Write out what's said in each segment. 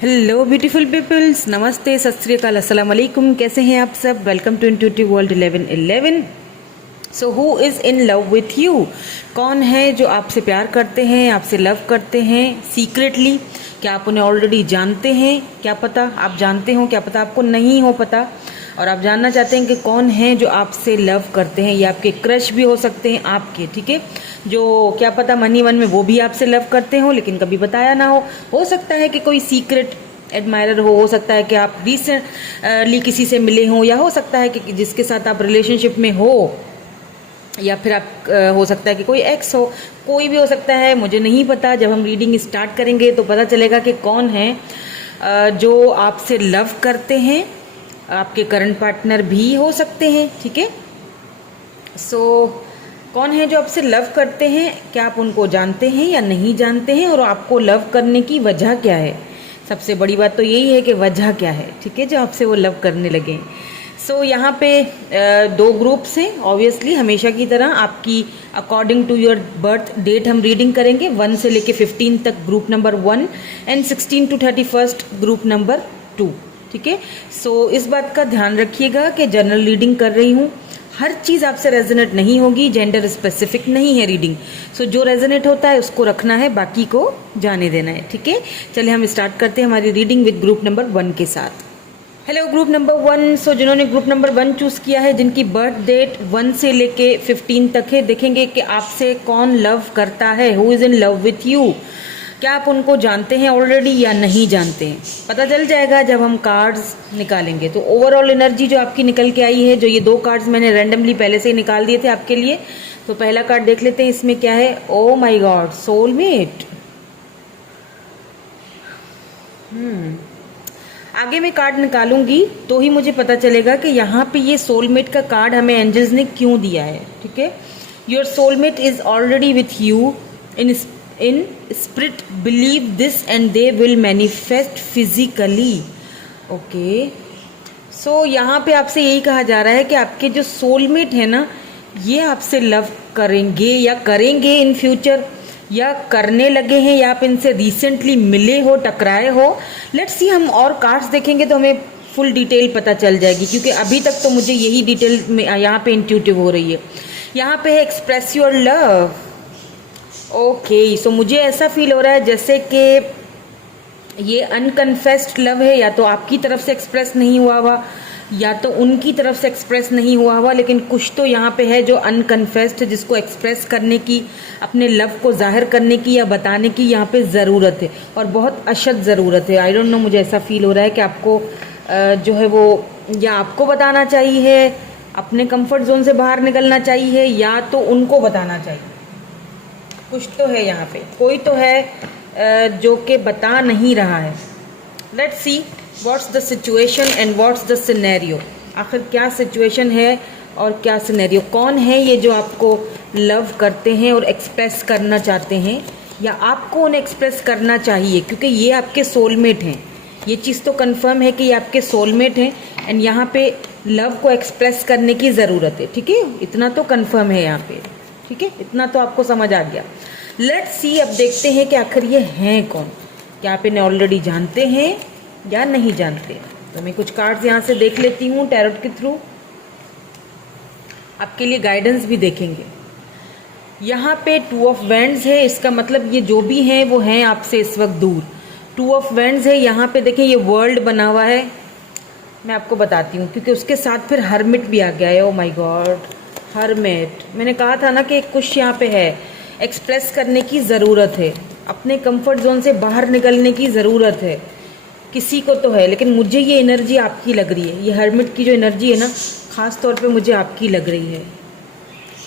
Hello beautiful peoples, नमस्ते, सत श्री अकाल, अस्सलाम वालेकुम। कैसे हैं आप सब? Welcome to intuitive world 1111। So who is in love with you? कौन है जो आपसे प्यार करते हैं, आपसे लव करते हैं सीक्रेटली? क्या आप उन्हें ऑलरेडी जानते हैं? क्या पता आप जानते हो, क्या पता आपको नहीं हो पता। और आप जानना चाहते हैं कि कौन है जो आपसे लव करते हैं। ये आपके क्रश भी हो सकते हैं आपके, ठीक है, जो क्या पता मन ही मन में वो भी आपसे लव करते हो लेकिन कभी बताया ना हो सकता है कि कोई सीक्रेट एडमायरर हो सकता है कि आप रिसेंटली किसी से मिले हों, या हो सकता है कि जिसके साथ आप रिलेशनशिप में हो, या फिर आप हो सकता है कि कोई एक्स हो, कोई भी हो सकता है, मुझे नहीं पता। जब हम रीडिंग स्टार्ट करेंगे तो पता चलेगा कि कौन है जो आपसे लव करते हैं। आपके करंट पार्टनर भी हो सकते हैं, ठीक है। सो कौन है जो आपसे लव करते हैं? क्या आप उनको जानते हैं या नहीं जानते हैं? और आपको लव करने की वजह क्या है? सबसे बड़ी बात तो यही है कि वजह क्या है, ठीक है, जो आपसे वो लव करने लगे। सो यहाँ पे दो ग्रुप्स हैं ऑब्वियसली, हमेशा की तरह आपकी according to your birth date हम रीडिंग करेंगे। 1 से लेके 15 तक group number 1 and 16 to 31 group number 2, ठीक है। सो इस बात का ध्यान रखिएगा कि जनरल रीडिंग कर रही हूँ, हर चीज़ आपसे रेजोनेट नहीं होगी, जेंडर स्पेसिफिक नहीं है रीडिंग। सो जो रेजोनेट होता है उसको रखना है, बाकी को जाने देना है, ठीक है। चलिए हम स्टार्ट करते हैं हमारी रीडिंग विद ग्रुप नंबर 1 के साथ। Hello group number 1। सो जिन्होंने ग्रुप नंबर 1 चूज किया है, जिनकी बर्थ डेट 1 से लेके 15 तक है, देखेंगे कि आपसे कौन लव करता है, who is in love with you. क्या आप उनको जानते हैं ऑलरेडी या नहीं जानते हैं? पता चल जाएगा जब हम कार्ड्स निकालेंगे। तो ओवरऑल एनर्जी जो आपकी निकल के आई है, जो ये 2 कार्ड्स मैंने रैंडमली पहले से ही निकाल दिए थे आपके लिए, तो पहला कार्ड देख लेते हैं इसमें क्या है। Oh my God, soulmate. आगे मैं कार्ड निकालूंगी तो ही मुझे पता चलेगा कि यहाँ पे ये सोलमेट का कार्ड हमें एंजल्स ने क्यों दिया है, ठीक है। Your soulmate is already with you in spirit, believe this and they will manifest physically. Okay, so यहाँ पे आपसे यही कहा जा रहा है कि आपके जो सोलमेट है ना, ये आपसे लव करेंगे या करेंगे इन फ्यूचर, या करने लगे हैं, या आप इनसे रिसेंटली मिले हो, टकराए हो। लेट्स सी, हम और कार्ड्स देखेंगे तो हमें फुल डिटेल पता चल जाएगी, क्योंकि अभी तक तो मुझे यही डिटेल में यहाँ पे इंट्यूटिव हो रही है। यहाँ पे है एक्सप्रेस योर लव। ओके, सो मुझे ऐसा फील हो रहा है जैसे कि ये अनकन्फेस्ड लव है, या तो आपकी तरफ से एक्सप्रेस नहीं हुआ हुआ, या तो उनकी तरफ से एक्सप्रेस नहीं हुआ हुआ, लेकिन कुछ तो यहाँ पे है जो अनकन्फेस्ड, जिसको एक्सप्रेस करने की, अपने लव को जाहिर करने की या बताने की यहाँ पे ज़रूरत है, और बहुत अशद ज़रूरत है। आई डोंट नो, मुझे ऐसा फील हो रहा है कि आपको जो है वो, या आपको बताना चाहिए, अपने कंफर्ट जोन से बाहर निकलना चाहिए, या तो उनको बताना चाहिए। कुछ तो है यहाँ पे, कोई तो है जो कि बता नहीं रहा है। Let's see what's the situation and what's the scenario. आखिर क्या सिचुएशन है और क्या सिनेरियो? कौन है ये जो आपको लव करते हैं और एक्सप्रेस करना चाहते हैं, या आपको उन्हें एक्सप्रेस करना चाहिए, क्योंकि ये आपके सोलमेट हैं। ये चीज़ तो कंफर्म है कि ये आपके सोलमेट हैं, एंड यहाँ पे लव को एक्सप्रेस करने की ज़रूरत है, ठीक है। इतना तो कंफर्म है यहाँ पे, ठीक है, इतना तो आपको समझ आ गया। लेट्स सी, अब देखते हैं कि आखिर ये हैं कौन। क्या आप इन्हें ऑलरेडी जानते हैं या नहीं जानते? तो मैं कुछ कार्ड्स यहाँ से देख लेती हूँ टैरोट के थ्रू, आपके लिए गाइडेंस भी देखेंगे। यहाँ पे 2 ऑफ वैंड्स है, इसका मतलब ये जो भी हैं वो हैं आपसे इस वक्त दूर। 2 ऑफ वैंड्स है, यहाँ पे देखें ये वर्ल्ड बना हुआ है, मैं आपको बताती हूँ, क्योंकि उसके साथ फिर हर्मिट भी आ गया है। Oh my God, hermit. मैंने कहा था ना कि कुछ यहाँ पे है, एक्सप्रेस करने की ज़रूरत है, अपने कंफर्ट जोन से बाहर निकलने की ज़रूरत है, किसी को तो है, लेकिन मुझे ये एनर्जी आपकी लग रही है। ये हर्मिट की जो एनर्जी है ना, ख़ास तौर पे मुझे आपकी लग रही है।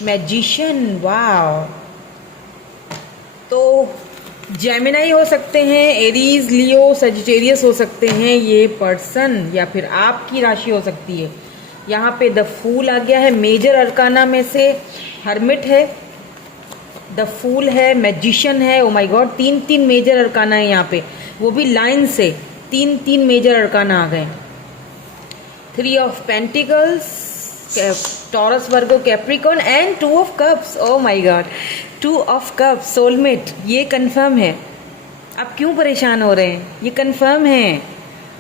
मैजिशियन, वाह। तो जेमिनाई हो सकते हैं, एरीज, लियो, सजिटेरियस हो सकते हैं ये पर्सन, या फिर आपकी राशि हो सकती है। यहाँ पे द फूल आ गया है, मेजर अरकाना में से हर्मिट है, द फूल है, मैजिशियन है। Oh my god, 3 major arcana है यहाँ पे, वो भी लाइन से 3 मेजर अरकाना आ गए। 3 of pentacles, Taurus, Virgo, Capricorn and 2 of cups. O my God, 2 of cups, soulmate, ये कंफर्म है। आप क्यों परेशान हो रहे हैं? ये कंफर्म है,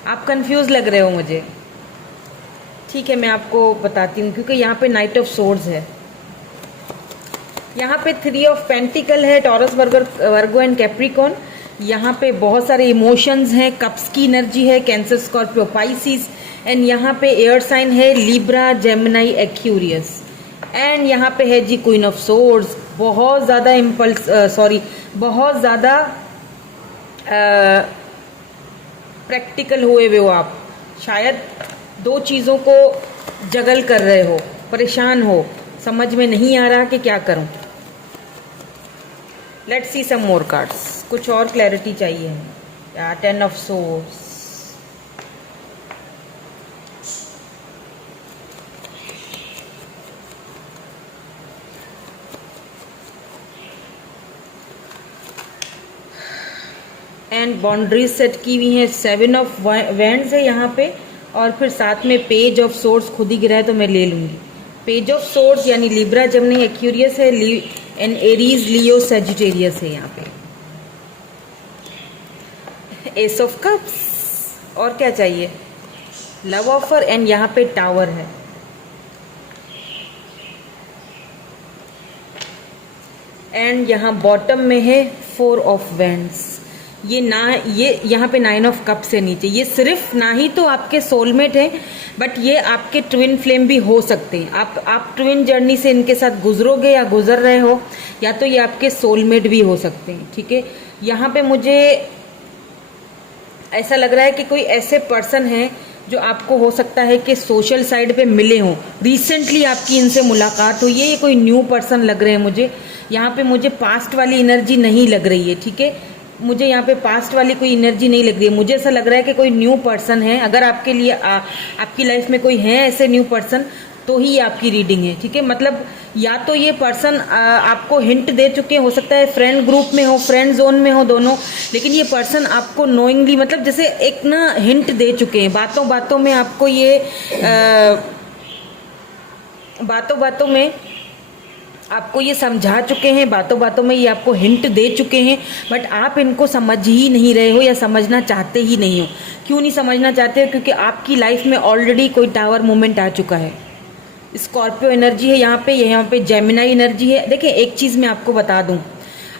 आप कंफ्यूज लग रहे हो मुझे। ठीक है, मैं आपको बताती हूँ, क्योंकि यहाँ पे नाइट ऑफ सोर्ड्स है, यहाँ पे 3 ऑफ पेंटिकल है, टॉरस वर्गो एंड कैप्रिकॉन। यहाँ पे बहुत सारे इमोशंस हैं, कप्स की एनर्जी है, कैंसर, स्कॉर्पियो, पाइसिस। एंड यहाँ पे एयर साइन है लिब्रा, जेमिनाई, एक्यूरियस। एंड यहाँ पे है जी क्वीन ऑफ सोर्ड्स। बहुत ज़्यादा बहुत ज़्यादा प्रैक्टिकल हुए हुए हो आप, शायद 2 चीज़ों को जगल कर रहे हो, परेशान हो, समझ में नहीं आ रहा कि क्या करूं। Let's see some more cards, कुछ और क्लैरिटी चाहिए है। 10 of swords, and boundaries set की हुई है। 7 ऑफ वैंड्स है यहाँ पे, और फिर साथ में पेज ऑफ सोर्ड्स खुद ही गिरा है तो मैं ले लूंगी। पेज ऑफ सोर्ड्स यानी लिब्रा, जेमिनी, एक्यूरियस है, एंड एरीज, लियो, सेजिटेरियस है यहाँ पे। एस ऑफ कप्स, और क्या चाहिए? लव ऑफर, एंड यहाँ पे टावर है। एंड यहाँ बॉटम में है 4 ऑफ वैंड्स। ये यहाँ पे 9 ऑफ कप्स है नीचे। ये सिर्फ ना ही तो आपके सोलमेट हैं, बट ये आपके ट्विन फ्लेम भी हो सकते हैं। आप ट्विन जर्नी से इनके साथ गुजरोगे या गुजर रहे हो, या तो ये आपके सोलमेट भी हो सकते हैं। ठीक है, यहाँ पे मुझे ऐसा लग रहा है कि कोई ऐसे पर्सन है जो आपको हो सकता है कि सोशल साइड पे मिले हों, रिसेंटली आपकी इनसे मुलाकात हुई है। ये कोई न्यू पर्सन लग रहे हैं मुझे। यहाँ पे मुझे पास्ट वाली एनर्जी नहीं लग रही है। ठीक है, मुझे यहाँ पे पास्ट वाली कोई एनर्जी नहीं लग रही है। मुझे ऐसा लग रहा है कि कोई न्यू पर्सन है। अगर आपके लिए आपकी लाइफ में कोई है ऐसे न्यू पर्सन, तो ही आपकी रीडिंग है। ठीक है, मतलब या तो ये पर्सन आपको हिंट दे चुके, हो सकता है फ्रेंड ग्रुप में हो, फ्रेंड जोन में हो, दोनों। लेकिन ये पर्सन आपको नोइंगली, मतलब जैसे एक ना हिंट दे चुके हैं, बातों बातों में आपको ये बातों बातों में आपको ये समझा चुके हैं, बातों बातों में ये आपको हिंट दे चुके हैं, बट आप इनको समझ ही नहीं रहे हो या समझना चाहते ही नहीं हो। क्यों नहीं समझना चाहते हो? क्योंकि आपकी लाइफ में ऑलरेडी कोई टावर मोमेंट आ चुका है। स्कॉर्पियो एनर्जी है यहाँ पे जेमिनाई एनर्जी है। देखिए, एक चीज़ मैं आपको बता दूं,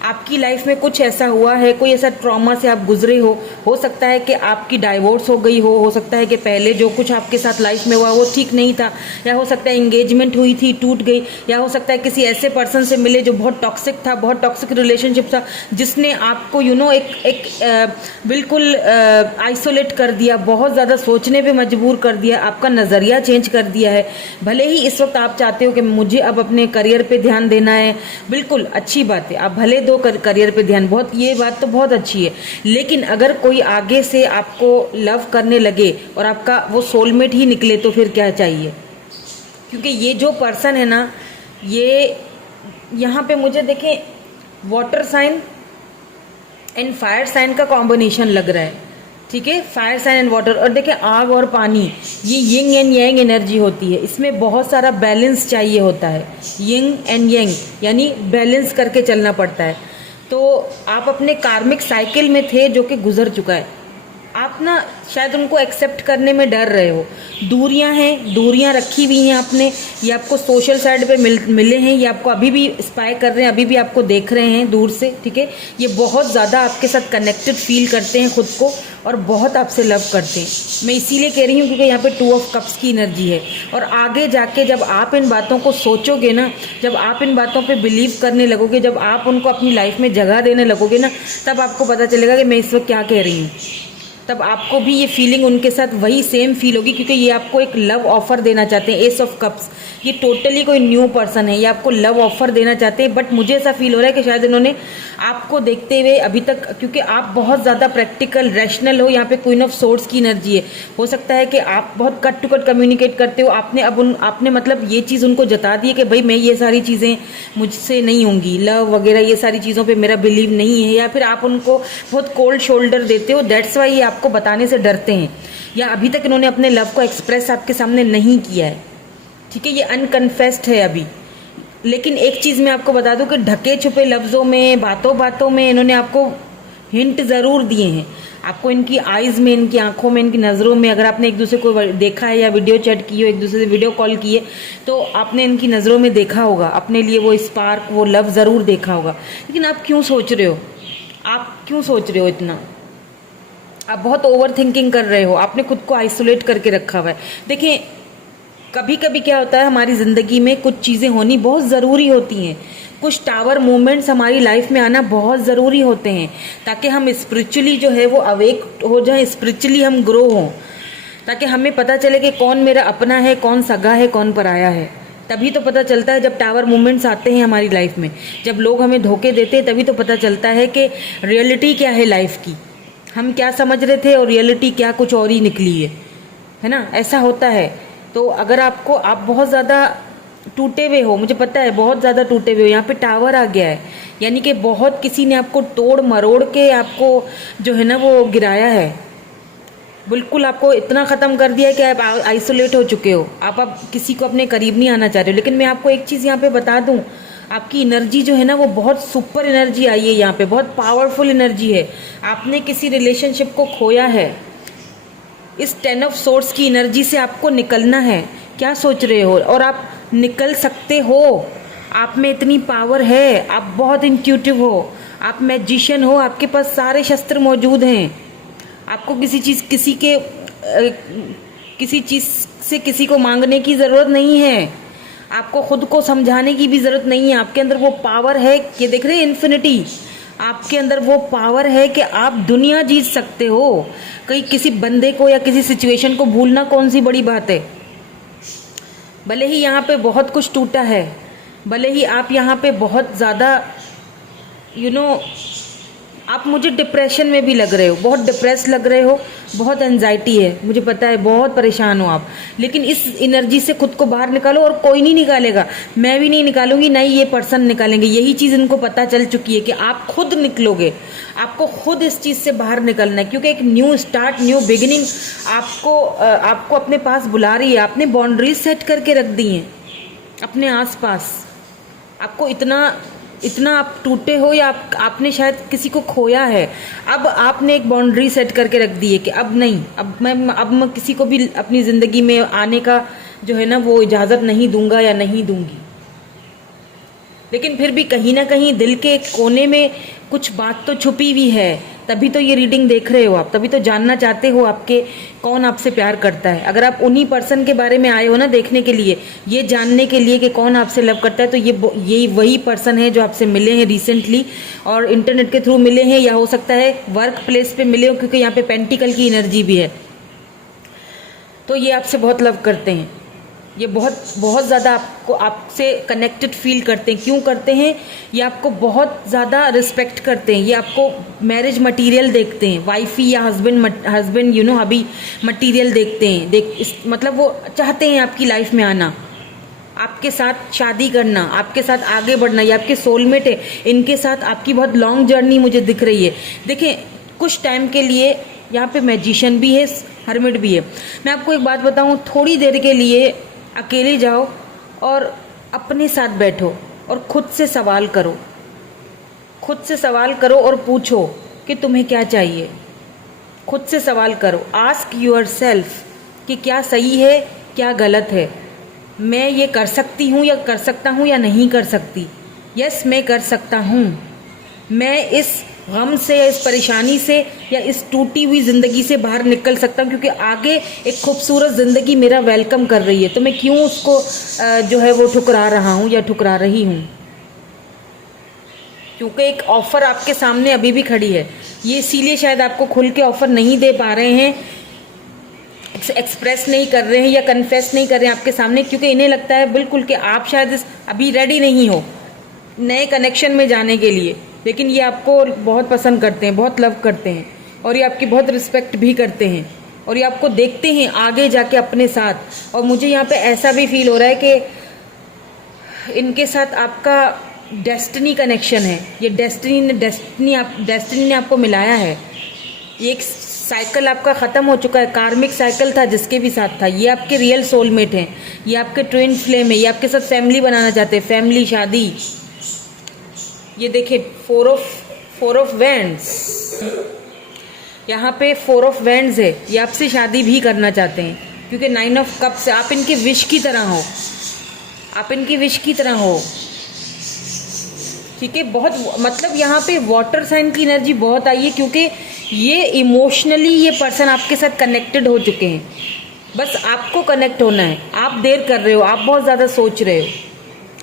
आपकी लाइफ में कुछ ऐसा हुआ है, कोई ऐसा ट्रॉमा से आप गुजरे हो सकता है कि आपकी डाइवोर्स हो गई हो सकता है कि पहले जो कुछ आपके साथ लाइफ में हुआ वो ठीक नहीं था, या हो सकता है एंगेजमेंट हुई थी, टूट गई, या हो सकता है किसी ऐसे पर्सन से मिले जो बहुत टॉक्सिक था, बहुत टॉक्सिक रिलेशनशिप था, जिसने आपको बिल्कुल आइसोलेट कर दिया, बहुत ज़्यादा सोचने पर मजबूर कर दिया, आपका नज़रिया चेंज कर दिया है। भले ही इस वक्त आप चाहते हो कि मुझे अब अपने करियर पर ध्यान देना है, बिल्कुल अच्छी बात है, आप भले करियर पे ध्यान, बहुत, ये बात तो बहुत अच्छी है। लेकिन अगर कोई आगे से आपको लव करने लगे और आपका वो सोलमेट ही निकले, तो फिर क्या चाहिए? क्योंकि ये जो पर्सन है ना, ये यहाँ पे मुझे देखें water sign and fire sign का कॉम्बिनेशन लग रहा है। ठीक है, फायर साइन एंड वाटर, और देखिए आग और पानी, ये यिंग एंड यांग एनर्जी होती है। इसमें बहुत सारा बैलेंस चाहिए होता है, यिंग एंड यांग यानी बैलेंस करके चलना पड़ता है। तो आप अपने कार्मिक साइकिल में थे जो कि गुजर चुका है, आप ना शायद उनको एक्सेप्ट करने में डर रहे हो। दूरियां हैं, दूरियां रखी हुई हैं आपने, ये आपको सोशल साइड पे मिले हैं, ये आपको अभी भी स्पाई कर रहे हैं, अभी भी आपको देख रहे हैं दूर से। ठीक है, ये बहुत ज़्यादा आपके साथ कनेक्टेड फील करते हैं खुद को, और बहुत आपसे लव करते हैं। मैं इसीलिए कह रही हूँ क्योंकि यहाँ पे 2 ऑफ कप्स की एनर्जी है। और आगे जाके जब आप इन बातों को सोचोगे ना, जब आप इन बातों पे बिलीव करने लगोगे, जब आप उनको अपनी लाइफ में जगह देने लगोगे ना, तब आपको पता चलेगा कि मैं इस वक्त क्या कह रही हूँ। तब आपको भी ये फीलिंग उनके साथ वही सेम फील होगी, क्योंकि ये आपको एक लव ऑफर देना चाहते हैं। एस ऑफ कप्स, ये टोटली कोई न्यू पर्सन है, ये आपको लव ऑफर देना चाहते हैं। बट मुझे ऐसा फील हो रहा है कि शायद इन्होंने आपको देखते हुए अभी तक, क्योंकि आप बहुत ज़्यादा प्रैक्टिकल रैशनल हो, यहाँ पे क्वीन ऑफ सोर्ड्स की एनर्जी है। हो सकता है कि आप बहुत कट टू कट कम्युनिकेट करते हो। आपने मतलब ये चीज़ उनको जता दी है कि भाई मैं ये सारी चीज़ें मुझसे नहीं होंगी, लव वगैरह ये सारी चीज़ों पे मेरा बिलीव नहीं है, या फिर आप उनको बहुत कोल्ड शोल्डर देते हो। दैट्स वाई ये आपको बताने से डरते हैं, या अभी तक इन्होंने अपने लव को एक्सप्रेस आपके सामने नहीं किया है। ठीक है, ये अनकन्फेस्ड है अभी। लेकिन एक चीज़ मैं आपको बता दूं कि ढके छुपे लफ्ज़ों में, बातों बातों में इन्होंने आपको हिंट ज़रूर दिए हैं आपको। इनकी आइज़ में, इनकी आंखों में, इनकी नज़रों में, अगर आपने एक दूसरे को देखा है या वीडियो चैट की हो, एक दूसरे से वीडियो कॉल की है, तो आपने इनकी नज़रों में देखा होगा, अपने लिए वो स्पार्क, वो लव ज़रूर देखा होगा। लेकिन आप क्यों सोच रहे हो, आप क्यों सोच रहे हो इतना? आप बहुत ओवर थिंकिंग कर रहे हो, आपने खुद को आइसोलेट करके रखा हुआ है। देखिए, कभी कभी क्या होता है, हमारी ज़िंदगी में कुछ चीज़ें होनी बहुत ज़रूरी होती हैं, कुछ टावर मोमेंट्स हमारी लाइफ में आना बहुत ज़रूरी होते हैं, ताकि हम स्पिरिचुअली जो है वो अवेक हो जाएं, स्पिरिचुअली हम ग्रो हों, ताकि हमें पता चले कि कौन मेरा अपना है, कौन सगा है, कौन पराया है। तभी तो पता चलता है जब टावर मोमेंट्स आते हैं हमारी लाइफ में, जब लोग हमें धोखे देते हैं, तभी तो पता चलता है कि रियलिटी क्या है लाइफ की, हम क्या समझ रहे थे और रियलिटी क्या कुछ और ही निकली है ना। ऐसा होता है। तो अगर आप बहुत ज़्यादा टूटे हुए हो, मुझे पता है बहुत ज़्यादा टूटे हुए हो, यहाँ पे टावर आ गया है, यानी कि बहुत किसी ने आपको तोड़ मरोड़ के आपको जो है ना वो गिराया है, बिल्कुल आपको इतना ख़त्म कर दिया है कि आप आइसोलेट हो चुके हो, आप अब किसी को अपने करीब नहीं आना चाह रहे हो। लेकिन मैं आपको एक चीज़ यहाँ पे बता दूँ, आपकी एनर्जी जो है ना वो बहुत सुपर एनर्जी आई है यहाँ पे, बहुत पावरफुल एनर्जी है। आपने किसी रिलेशनशिप को खोया है, इस 10 ऑफ सोर्स की एनर्जी से आपको निकलना है। क्या सोच रहे हो? और आप निकल सकते हो, आप में इतनी पावर है, आप बहुत इंट्यूटिव हो, आप मैजिशियन हो, आपके पास सारे शस्त्र मौजूद हैं। आपको किसी चीज़ से किसी को मांगने की ज़रूरत नहीं है, आपको खुद को समझाने की भी ज़रूरत नहीं है। आपके अंदर वो पावर है, ये देख रहे हैं इन्फिनिटी, आपके अंदर वो पावर है कि आप दुनिया जीत सकते हो। कहीं किसी बंदे को या किसी सिचुएशन को भूलना कौन सी बड़ी बात है। भले ही यहाँ पे बहुत कुछ टूटा है, भले ही आप यहाँ पे बहुत ज़्यादा आप मुझे डिप्रेशन में भी लग रहे हो, बहुत डिप्रेस लग रहे हो, बहुत एंजाइटी है, मुझे पता है, बहुत परेशान हो आप। लेकिन इस एनर्जी से खुद को बाहर निकालो, और कोई नहीं निकालेगा, मैं भी नहीं निकालूंगी, ना ही ये पर्सन निकालेंगे। यही चीज़ इनको पता चल चुकी है कि आप खुद निकलोगे, आपको खुद इस चीज़ से बाहर निकलना है, क्योंकि एक न्यू स्टार्ट, न्यू बिगिनिंग आपको अपने पास बुला रही है। आपने बाउंड्रीज सेट करके रख दी हैं अपने आसपास। आपको इतना आप टूटे हो, या आपने शायद किसी को खोया है, अब आपने एक बाउंड्री सेट करके रख दी है कि अब नहीं, अब मैं किसी को भी अपनी ज़िंदगी में आने का जो है ना वो इजाज़त नहीं दूंगा या नहीं दूंगी। लेकिन फिर भी कहीं ना कहीं दिल के एक कोने में कुछ बात तो छुपी हुई है, तभी तो ये रीडिंग देख रहे हो आप, तभी तो जानना चाहते हो आपके कौन आपसे प्यार करता है। अगर आप उन्हीं पर्सन के बारे में आए हो ना देखने के लिए, ये जानने के लिए कि कौन आपसे लव करता है, तो ये वही पर्सन है जो आपसे मिले हैं रिसेंटली, और इंटरनेट के थ्रू मिले हैं, या हो सकता है वर्क प्लेस पे मिले हो, क्योंकि यहाँ पे पेंटिकल की एनर्जी भी है। तो ये आपसे बहुत लव करते हैं, ये बहुत ज़्यादा आपसे कनेक्टेड फील करते हैं। क्यों करते हैं? ये आपको बहुत ज़्यादा रिस्पेक्ट करते हैं, ये आपको मैरिज मटेरियल देखते हैं, वाइफी या हस्बैंड हबी मटेरियल देखते हैं। मतलब वो चाहते हैं आपकी लाइफ में आना, आपके साथ शादी करना, आपके साथ आगे बढ़ना, ये आपके सोलमेट है। इनके साथ आपकी बहुत लॉन्ग जर्नी मुझे दिख रही है। देखें, कुछ टाइम के लिए यहाँ पे मैजिशियन भी है, हर्मिट भी है। मैं आपको एक बात बताऊँ, थोड़ी देर के लिए अकेले जाओ और अपने साथ बैठो और खुद से सवाल करो, खुद से सवाल करो और पूछो कि तुम्हें क्या चाहिए। खुद से सवाल करो, आस्क यूर सेल्फ कि क्या सही है, क्या गलत है, मैं ये कर सकती हूँ या कर सकता हूँ या नहीं कर सकती। यस, मैं कर सकता हूँ, मैं इस गम से या इस परेशानी से या इस टूटी हुई ज़िंदगी से बाहर निकल सकता हूँ, क्योंकि आगे एक खूबसूरत ज़िंदगी मेरा वेलकम कर रही है। तो मैं क्यों उसको जो है वो ठुकरा रहा हूँ या ठुकरा रही हूँ, क्योंकि एक ऑफ़र आपके सामने अभी भी खड़ी है। ये इसीलिए शायद आपको खुल के ऑफ़र नहीं दे पा रहे हैं, एक्सप्रेस नहीं कर रहे हैं या कन्फेस नहीं कर रहे हैं आपके सामने, क्योंकि इन्हें लगता है बिल्कुल कि आप शायद अभी रेडी नहीं हो नए कनेक्शन में जाने के लिए। लेकिन ये आपको बहुत पसंद करते हैं, बहुत लव करते हैं, और ये आपकी बहुत रिस्पेक्ट भी करते हैं, और ये आपको देखते हैं आगे जाके अपने साथ। और मुझे यहाँ पे ऐसा भी फील हो रहा है कि इनके साथ आपका डेस्टिनी कनेक्शन है, ये डेस्टिनी ने आपको मिलाया है। ये एक साइकिल आपका ख़त्म हो चुका है, कार्मिक साइकिल था जिसके भी साथ था। ये आपके रियल सोलमेट हैं, ये आपके ट्विन फ्लेम है, ये आपके साथ फैमिली बनाना चाहते हैं, फैमिली, शादी। ये देखिए, फोर ऑफ वैंड्स, यहाँ पे 4 ऑफ वैंड्स है, ये आपसे शादी भी करना चाहते हैं क्योंकि 9 ऑफ कप्स, आप इनके विश की तरह हो, आप इनकी विश की तरह हो। ठीक है, बहुत मतलब यहाँ पे वाटर साइन की एनर्जी बहुत आई है क्योंकि ये इमोशनली ये पर्सन आपके साथ कनेक्टेड हो चुके हैं। बस आपको कनेक्ट होना है, आप देर कर रहे हो, आप बहुत ज़्यादा सोच रहे हो,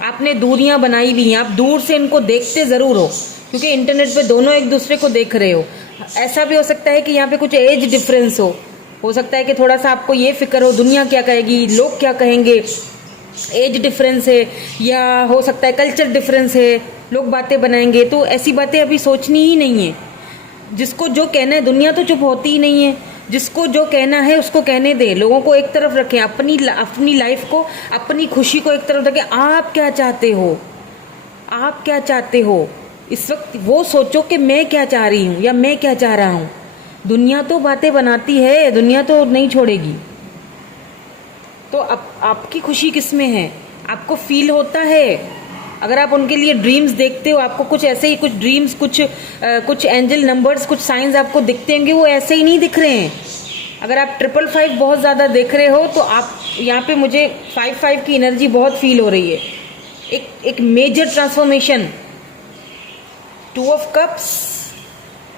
आपने दूरियां बनाई हुई हैं, आप दूर से इनको देखते ज़रूर हो क्योंकि इंटरनेट पे दोनों एक दूसरे को देख रहे हो। ऐसा भी हो सकता है कि यहाँ पे कुछ एज डिफरेंस हो सकता है कि थोड़ा सा आपको ये फिक्र हो दुनिया क्या कहेगी, लोग क्या कहेंगे, एज डिफरेंस है, या हो सकता है कल्चर डिफरेंस है, लोग बातें बनाएंगे। तो ऐसी बातें अभी सोचनी ही नहीं है। जिसको जो कहना है, दुनिया तो चुप होती ही नहीं है, जिसको जो कहना है उसको कहने दे, लोगों को एक तरफ रखें, अपनी लाइफ को, अपनी खुशी को एक तरफ रखें। आप क्या चाहते हो, आप क्या चाहते हो इस वक्त वो सोचो कि मैं क्या चाह रही हूँ या मैं क्या चाह रहा हूँ। दुनिया तो बातें बनाती है, दुनिया तो नहीं छोड़ेगी। तो आपकी खुशी किस में है, आपको फील होता है। अगर आप उनके लिए ड्रीम्स देखते हो, आपको कुछ ऐसे ही कुछ ड्रीम्स, कुछ एंजल नंबर्स, कुछ साइंस आपको दिखते होंगे, वो ऐसे ही नहीं दिख रहे हैं। अगर आप 555 बहुत ज़्यादा देख रहे हो तो आप यहाँ पे मुझे 55 की एनर्जी बहुत फील हो रही है। एक मेजर ट्रांसफॉर्मेशन। 2 ऑफ कप्स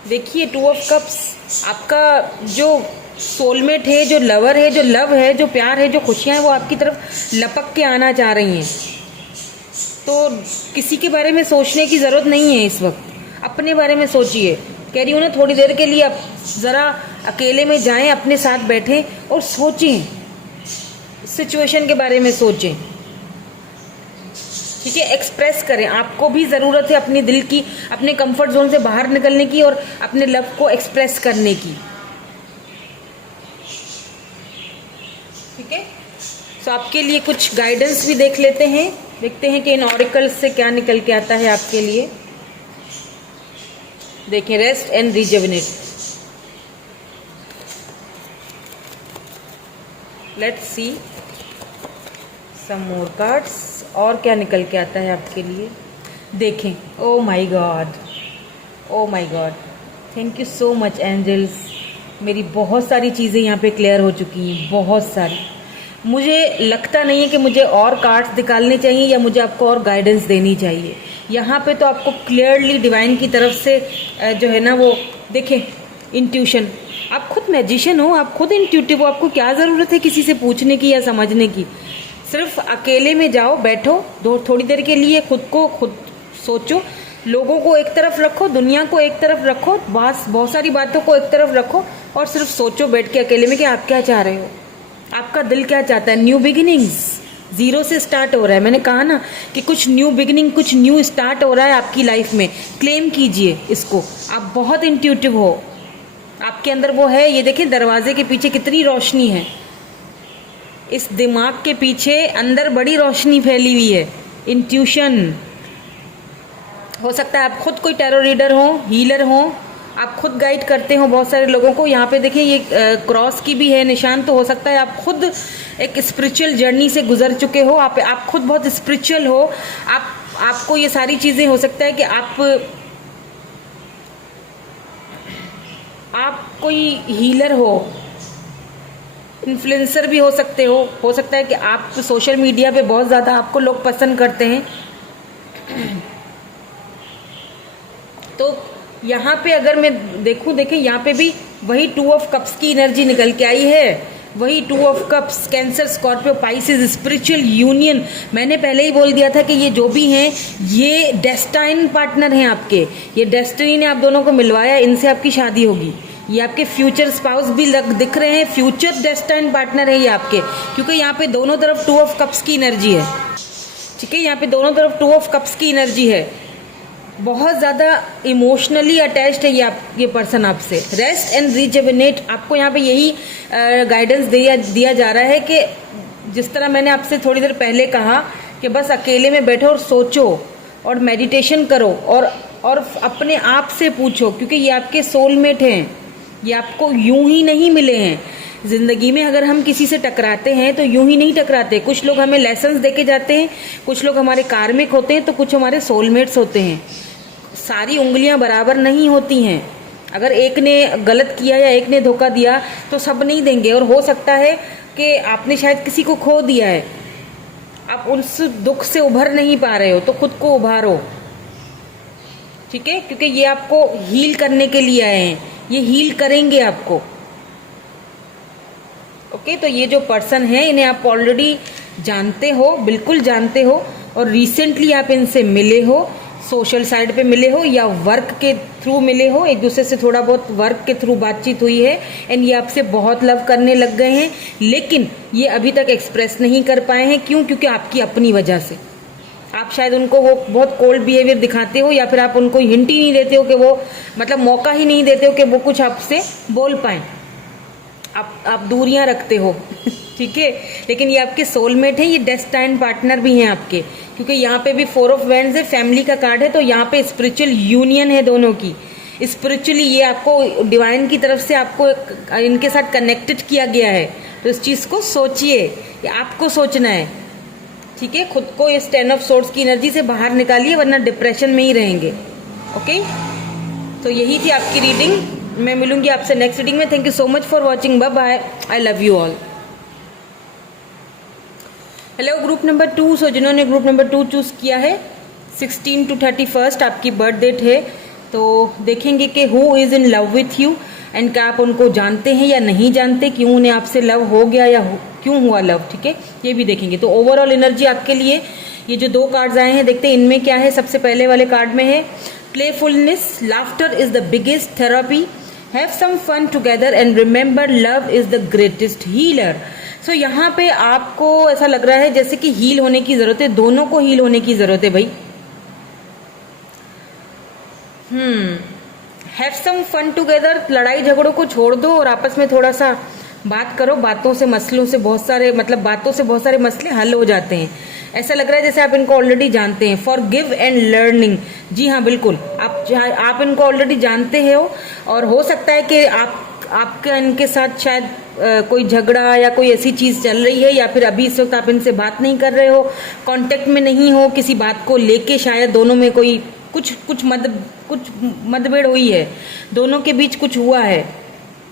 देखिए, 2 ऑफ कप्स आपका जो सोलमेट है, जो लवर है, जो लव है, जो प्यार है, जो खुशियाँ हैं, वो आपकी तरफ लपक के आना चाह रही हैं। तो किसी के बारे में सोचने की ज़रूरत नहीं है इस वक्त, अपने बारे में सोचिए। कह रही हूँ ना, थोड़ी देर के लिए आप ज़रा अकेले में जाएं, अपने साथ बैठें और सोचें, सिचुएशन के बारे में सोचें। ठीक है, एक्सप्रेस करें। आपको भी ज़रूरत है अपने दिल की, अपने कंफर्ट जोन से बाहर निकलने की और अपने लव को एक्सप्रेस करने की। ठीक है, तो आपके लिए कुछ गाइडेंस भी देख लेते हैं, देखते हैं कि इन ऑरिकल्स से क्या निकल के आता है आपके लिए। देखिए, rest and rejuvenate. Let's see some more cards, और क्या निकल के आता है आपके लिए। देखें, oh my god, oh my god, thank you so much angels. मेरी बहुत सारी चीज़ें यहाँ पे क्लियर हो चुकी हैं, बहुत सारी। मुझे लगता नहीं है कि मुझे और कार्ड्स निकालने चाहिए या मुझे आपको और गाइडेंस देनी चाहिए। यहाँ पे तो आपको क्लियरली डिवाइन की तरफ से जो है ना, वो देखें, इंट्यूशन। आप खुद मैजिशियन हो, आप खुद इंट्यूटिव हो, आपको क्या ज़रूरत है किसी से पूछने की या समझने की। सिर्फ अकेले में जाओ, बैठो थोड़ी देर के लिए, खुद सोचो, लोगों को एक तरफ रखो, दुनिया को एक तरफ रखो, बहुत सारी बातों को एक तरफ रखो और सिर्फ सोचो बैठ के अकेले में कि आप क्या चाह रहे हो, आपका दिल क्या चाहता है। न्यू बिगिनिंग्स, जीरो से स्टार्ट हो रहा है। मैंने कहा ना कि कुछ न्यू बिगिनिंग, कुछ न्यू स्टार्ट हो रहा है आपकी लाइफ में। क्लेम कीजिए इसको। आप बहुत इंट्यूटिव हो, आपके अंदर वो है। ये देखिए, दरवाजे के पीछे कितनी रोशनी है, इस दिमाग के पीछे अंदर बड़ी रोशनी फैली हुई है। इंट्यूशन। हो सकता है आप खुद कोई टैरो रीडर हो, हीलर हो, आप खुद गाइड करते हो बहुत सारे लोगों को। यहाँ पे देखिए, ये क्रॉस की भी है निशान, तो हो सकता है आप खुद एक स्पिरिचुअल जर्नी से गुजर चुके हो। आप खुद बहुत स्पिरिचुअल हो। आपको ये सारी चीज़ें, हो सकता है कि आप कोई हीलर हो, इन्फ्लुएंसर भी हो सकते हो सकता है कि आप सोशल मीडिया पे बहुत ज़्यादा आपको लोग पसंद करते हैं। तो यहाँ पे अगर मैं देखूँ, देखें यहाँ पे भी वही 2 ऑफ कप्स की एनर्जी निकल के आई है, वही 2 of cups, cancer, Scorpio, Pisces, spiritual union. मैंने पहले ही बोल दिया था कि ये जो भी हैं, ये डेस्टाइन पार्टनर हैं आपके। ये डेस्टिनी ने आप दोनों को मिलवाया, इनसे आपकी शादी होगी। ये आपके फ्यूचर स्पाउस भी दिख रहे हैं, फ्यूचर डेस्टाइन पार्टनर है ये आपके, क्योंकि यहाँ पे दोनों तरफ 2 ऑफ कप्स की एनर्जी है। ठीक है, यहाँ पे दोनों तरफ 2 ऑफ कप्स की एनर्जी है। बहुत ज़्यादा इमोशनली अटैच्ड है ये पर्सन आपसे। रेस्ट एंड रिजुविनेट, आपको यहाँ पे यही गाइडेंस दिया जा रहा है कि जिस तरह मैंने आपसे थोड़ी देर पहले कहा कि बस अकेले में बैठो और सोचो और मेडिटेशन करो और अपने आप से पूछो, क्योंकि ये आपके सोलमेट हैं। ये आपको यूं ही नहीं मिले हैं। ज़िंदगी में अगर हम किसी से टकराते हैं तो यूं ही नहीं टकराते। कुछ लोग हमें लेसन्स देके जाते हैं, कुछ लोग हमारे कार्मिक होते हैं, तो कुछ हमारे सोलमेट्स होते हैं। सारी उंगलियां बराबर नहीं होती हैं। अगर एक ने गलत किया या एक ने धोखा दिया तो सब नहीं देंगे, और हो सकता है कि आपने शायद किसी को खो दिया है, आप उस दुख से उभर नहीं पा रहे हो, तो खुद को उभारो, ठीक है, क्योंकि ये आपको हील करने के लिए आए हैं, ये हील करेंगे आपको। ओके, तो ये जो पर्सन है इन्हें आप ऑलरेडी जानते हो, बिल्कुल जानते हो, और रिसेंटली आप इनसे मिले हो, सोशल साइड पे मिले हो या वर्क के थ्रू मिले हो, एक दूसरे से थोड़ा बहुत वर्क के थ्रू बातचीत हुई है, एंड ये आपसे बहुत लव करने लग गए हैं, लेकिन ये अभी तक एक्सप्रेस नहीं कर पाए हैं। क्यों? क्योंकि आपकी अपनी वजह से आप शायद उनको वो बहुत कोल्ड बिहेवियर दिखाते हो, या फिर आप उनको हिंट ही नहीं देते हो कि वो, मतलब मौका ही नहीं देते हो कि वो कुछ आपसे बोल पाए, आप दूरियां रखते हो ठीक है, लेकिन ये आपके सोलमेट है, ये डेस्टाइन पार्टनर भी हैं आपके, क्योंकि यहाँ पे भी 4 ऑफ वैंड्स है, फैमिली का कार्ड है, तो यहाँ पे स्पिरिचुअल यूनियन है दोनों की। स्पिरिचुअली ये आपको डिवाइन की तरफ से आपको इनके साथ कनेक्टेड किया गया है, तो इस चीज़ को सोचिए, ये आपको सोचना है, ठीक है। खुद को इस 10 ऑफ सोर्ड्स की एनर्जी से बाहर निकालिए, वरना डिप्रेशन में ही रहेंगे। ओके, तो यही थी आपकी रीडिंग। मैं मिलूंगी आपसे नेक्स्ट रीडिंग में। Thank you so much for watching, bye bye, I love you all. Hello group number 2, so जिन्होंने ग्रुप नंबर 2 चूज किया है, 16 to 31 आपकी बर्थ डेट है, तो देखेंगे कि who is in love with you, and क्या आप उनको जानते हैं या नहीं जानते, क्यों उन्हें आपसे लव हो गया या क्यों हुआ लव, ठीक है, ये भी देखेंगे। तो ओवरऑल एनर्जी आपके लिए ये जो 2 कार्ड्स आए हैं, देखते हैं इनमें क्या है। सबसे पहले वाले कार्ड में है playfulness, laughter is the biggest therapy, have some fun together and remember love is the greatest healer. So यहाँ पे आपको ऐसा लग रहा है जैसे कि हील होने की जरूरत है, दोनों को हील होने की जरूरत है भाई। हैव सम फन टुगेदर, लड़ाई झगड़ों को छोड़ दो और आपस में थोड़ा सा बात करो, बातों से मसलों से बहुत सारे, मतलब बातों से बहुत सारे मसले हल हो जाते हैं। ऐसा लग रहा है जैसे आप इनको ऑलरेडी जानते हैं। फॉर गिव एंड लर्निंग, जी हाँ बिल्कुल, आप इनको ऑलरेडी जानते हो, और हो सकता है कि आपके इनके साथ शायद कोई झगड़ा या कोई ऐसी चीज चल रही है, या फिर अभी इस वक्त आप इनसे बात नहीं कर रहे हो, कांटेक्ट में नहीं हो, किसी बात को लेके शायद दोनों में कोई कुछ मतभेद हुई है, दोनों के बीच कुछ हुआ है,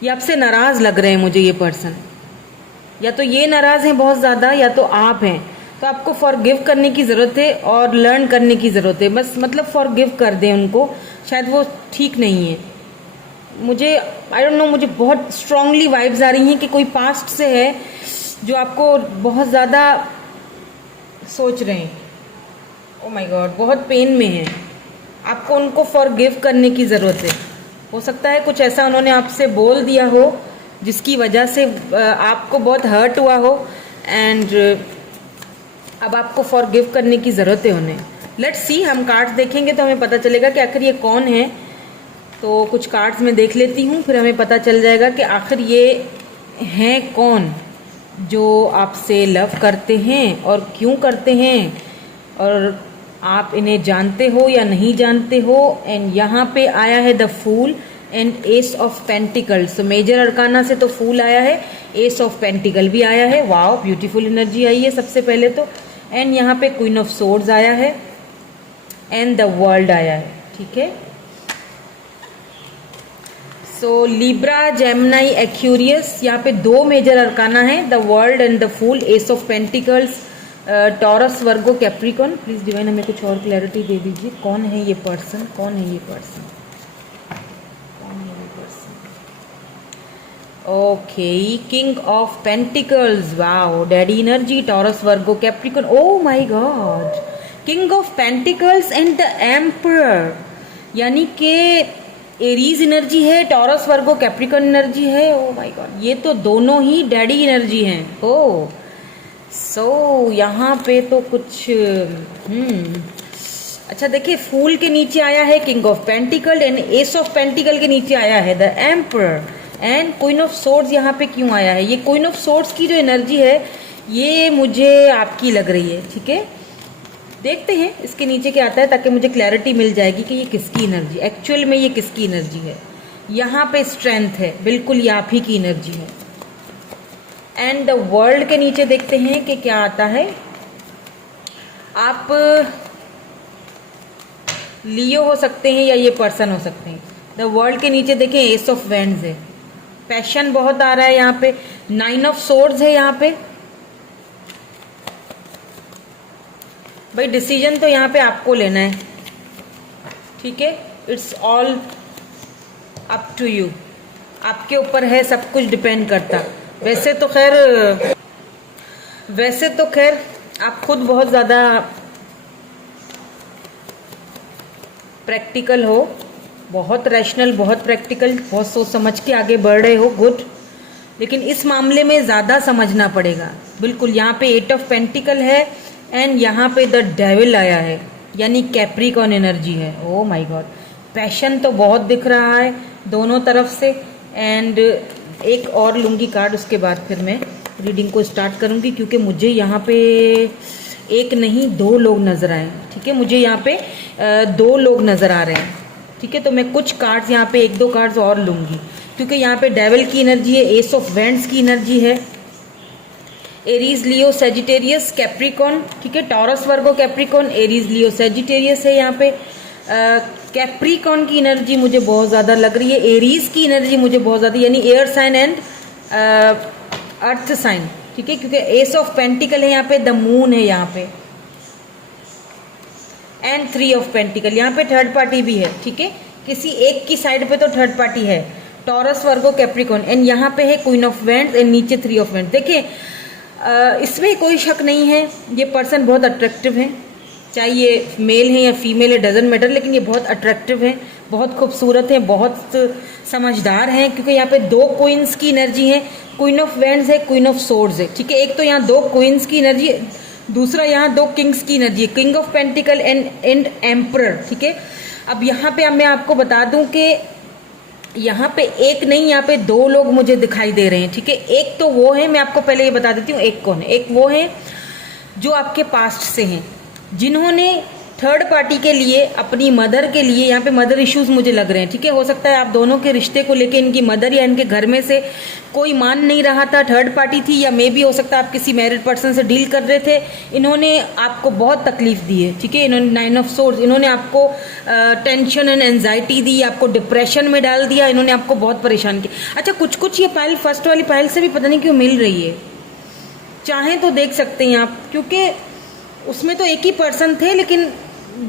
ये आपसे नाराज लग रहे हैं मुझे ये पर्सन, या तो ये नाराज हैं बहुत ज्यादा, या तो आप हैं। तो आपको फॉरगिव करने की जरूरत है और लर्न करने की जरूरत है, बस मतलब फॉरगिव कर दें उनको, शायद वो ठीक नहीं है। मुझे आई डोंट नो, मुझे बहुत स्ट्रांगली वाइब्स आ रही हैं कि कोई पास्ट से है जो आपको बहुत ज़्यादा सोच रहे हैं, ओ माय गॉड, बहुत पेन में है, आपको उनको फॉरगिव करने की ज़रूरत है। हो सकता है कुछ ऐसा उन्होंने आपसे बोल दिया हो जिसकी वजह से आपको बहुत हर्ट हुआ हो, एंड अब आपको फॉरगिव करने की ज़रूरत है उन्हें। लेट्स सी, हम कार्ड्स देखेंगे तो हमें पता चलेगा कि आखिर ये कौन है। तो कुछ कार्ड्स में देख लेती हूँ, फिर हमें पता चल जाएगा कि आखिर ये हैं कौन जो आपसे लव करते हैं और क्यों करते हैं, और आप इन्हें जानते हो या नहीं जानते हो। एंड यहाँ पे आया है the fool and ace of pentacles. तो मेजर अरकाना से तो फूल आया है, एस ऑफ पेंटिकल भी आया है, वाओ ब्यूटीफुल एनर्जी आई है सबसे पहले तो। एंड यहाँ पे क्वीन ऑफ सोर्ड्स आया है, एंड द वर्ल्ड आया है, ठीक है। सो लिब्रा, जेमिनी, एक्यूरियस, यहाँ पे 2 मेजर अरकाना है, the world and the fool, ace of pentacles, Taurus, Virgo, Capricorn. Please divine हमें कुछ और क्लैरिटी दे दीजिए, कौन है ये पर्सन, कौन है ये पर्सन, कौन है ये person. Okay, king of pentacles, wow daddy energy, taurus, Virgo, Capricorn, O my God, king of pentacles and the emperor, यानी कि एरीज एनर्जी है, टॉरस, वर्गो, कैप्रिकॉन एनर्जी है। ओ माय गॉड, ये तो दोनों ही डैडी एनर्जी हैं। ओ सो यहाँ पे तो कुछ अच्छा देखिए, फूल के नीचे आया है king of pentacle, and ace of pentacle के नीचे आया है the emperor, and queen of swords यहाँ पे क्यों आया है। ये क्वीन ऑफ सोर्ड्स की जो एनर्जी है ये मुझे आपकी लग रही है, ठीक है। देखते हैं इसके नीचे क्या आता है, ताकि मुझे क्लैरिटी मिल जाएगी कि ये किसकी एनर्जी, एक्चुअल में ये किसकी एनर्जी है। यहाँ पे स्ट्रेंथ है, बिल्कुल ये आप ही की एनर्जी है। एंड द वर्ल्ड के नीचे देखते हैं कि क्या आता है। आप लियो हो सकते हैं या ये पर्सन हो सकते हैं। द वर्ल्ड के नीचे देखें एस ऑफ वैंड्स है, पैशन बहुत आ रहा है यहाँ पे, 9 ऑफ सोर्ड्स है यहाँ पे। भाई डिसीजन तो यहाँ पे आपको लेना है, ठीक है, it's all up to you, आपके ऊपर है, सब कुछ डिपेंड करता। वैसे तो खैर आप खुद बहुत ज़्यादा प्रैक्टिकल हो, बहुत रैशनल, बहुत प्रैक्टिकल, बहुत सोच समझ के आगे बढ़ रहे हो, गुड। लेकिन इस मामले में ज़्यादा समझना पड़ेगा, बिल्कुल। यहाँ पे 8 ऑफ पेंटिकल है एंड यहाँ पे द डेविल आया है, यानी कैप्रिकॉर्न एनर्जी है। ओ माय गॉड, पैशन तो बहुत दिख रहा है दोनों तरफ से। एंड एक और लूँगी कार्ड, उसके बाद फिर मैं रीडिंग को स्टार्ट करूँगी, क्योंकि मुझे यहाँ पे एक नहीं 2 लोग नज़र आए, ठीक है, मुझे यहाँ पे 2 लोग नज़र आ रहे हैं, ठीक है। तो मैं कुछ कार्ड्स यहाँ पे 1-2 कार्ड्स और लूँगी, क्योंकि यहाँ पे डेविल की एनर्जी है, एस ऑफ वैंड्स की एनर्जी है, एरीज, लियो, सेजिटेरियस, कैप्रिकॉर्न, ठीक है, टॉरस, वर्गो, कैप्रिकॉर्न, एरीज, लियो, सेजिटेरियस है यहाँ पे। कैप्रिकॉर्न की एनर्जी मुझे बहुत ज़्यादा लग रही है, एरीज की एनर्जी मुझे बहुत ज़्यादा, यानी air sign and earth sign, ठीक है, क्योंकि एस ऑफ पेंटिकल है यहाँ पे, द मून है यहाँ पे, एंड 3 ऑफ पेंटिकल। यहाँ पे थर्ड पार्टी भी है, ठीक है, किसी एक की साइड पे तो थर्ड पार्टी है, टॉरस, वर्गो, कैप्रिकॉर्न। एंड यहाँ पे है क्वीन ऑफ वैंड्स एंड नीचे 3 ऑफ वैंड्स। देखिए इसमें कोई शक नहीं है, ये पर्सन बहुत अट्रैक्टिव है, चाहे ये मेल है या फीमेल है, डजेंट मैटर, लेकिन ये बहुत अट्रैक्टिव है, बहुत खूबसूरत है, बहुत समझदार हैं, क्योंकि यहाँ पे 2 क्वींस की एनर्जी है, क्वीन ऑफ वैंड्स है, क्वीन ऑफ सोर्ड्स है, ठीक है। एक तो यहाँ 2 क्वींस की एनर्जी है, दूसरा यहाँ 2 किंग्स की एनर्जी है, king of pentacle and emperor, ठीक है। अब यहाँ पे मैं आपको बता दूं कि यहाँ पे एक नहीं, यहाँ पे 2 लोग मुझे दिखाई दे रहे हैं, ठीक है। एक तो वो है, मैं आपको पहले ये बता देती हूँ एक कौन है। एक वो है जो आपके पास्ट से हैं, जिन्होंने थर्ड पार्टी के लिए, अपनी मदर के लिए, यहाँ पे मदर इश्यूज मुझे लग रहे हैं, ठीक है। हो सकता है आप दोनों के रिश्ते को लेके इनकी मदर या इनके घर में से कोई मान नहीं रहा था, थर्ड पार्टी थी, या मे भी हो सकता है आप किसी मैरिड पर्सन से डील कर रहे थे। इन्होंने आपको बहुत तकलीफ दी है, ठीक है। इन्होंने 9 ऑफ सोर्ड्स, इन्होंने आपको टेंशन एंड एंजाइटी दी, आपको डिप्रेशन में डाल दिया, इन्होंने आपको बहुत परेशान किया। अच्छा, कुछ ये पाइल फर्स्ट वाली पाइल से भी पता नहीं क्यों मिल रही है, चाहें तो देख सकते हैं आप, क्योंकि उसमें तो एक ही पर्सन थे, लेकिन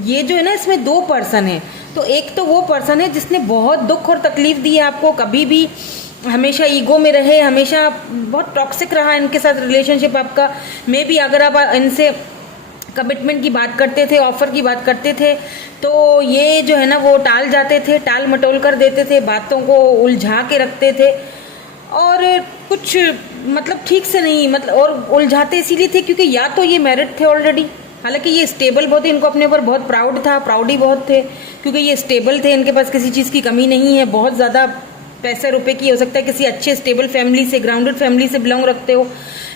ये जो है ना, इसमें 2 पर्सन है। तो एक तो वो पर्सन है जिसने बहुत दुख और तकलीफ दी है आपको, कभी भी हमेशा ईगो में रहे, हमेशा बहुत टॉक्सिक रहा इनके साथ रिलेशनशिप आपका। मे बी अगर आप इनसे कमिटमेंट की बात करते थे, ऑफर की बात करते थे, तो ये जो है ना वो टाल जाते थे, टाल मटोल कर देते थे, बातों को उलझा के रखते थे, और कुछ मतलब ठीक से नहीं, मतलब और उलझाते इसीलिए थे क्योंकि या तो ये मैरिड थे ऑलरेडी, हालांकि ये स्टेबल बहुत थे, इनको अपने ऊपर बहुत प्राउड था, प्राउडी बहुत थे, क्योंकि ये स्टेबल थे, इनके पास किसी चीज़ की कमी नहीं है, बहुत ज़्यादा पैसे रुपए की, हो सकता है किसी अच्छे स्टेबल फैमिली से, ग्राउंडेड फैमिली से बिलोंग रखते हो,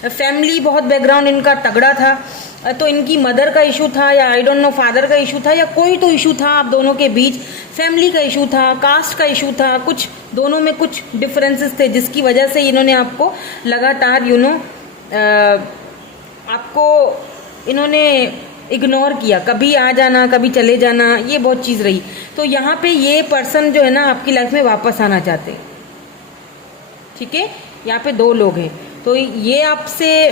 फैमिली बहुत बैकग्राउंड इनका तगड़ा था। तो इनकी मदर का इशू था, या आई डोंट नो फादर का इशू था, या कोई तो इशू था आप दोनों के बीच, फैमिली का इशू था, कास्ट का इशू था, कुछ दोनों में कुछ डिफरेंसेस थे, जिसकी वजह से इन्होंने आपको लगातार आपको इन्होंने इग्नोर किया, कभी आ जाना, कभी चले जाना, ये बहुत चीज़ रही। तो यहाँ पे ये पर्सन जो है ना आपकी लाइफ में वापस आना चाहते हैं, ठीक है। यहाँ पे 2 लोग हैं, तो ये आपसे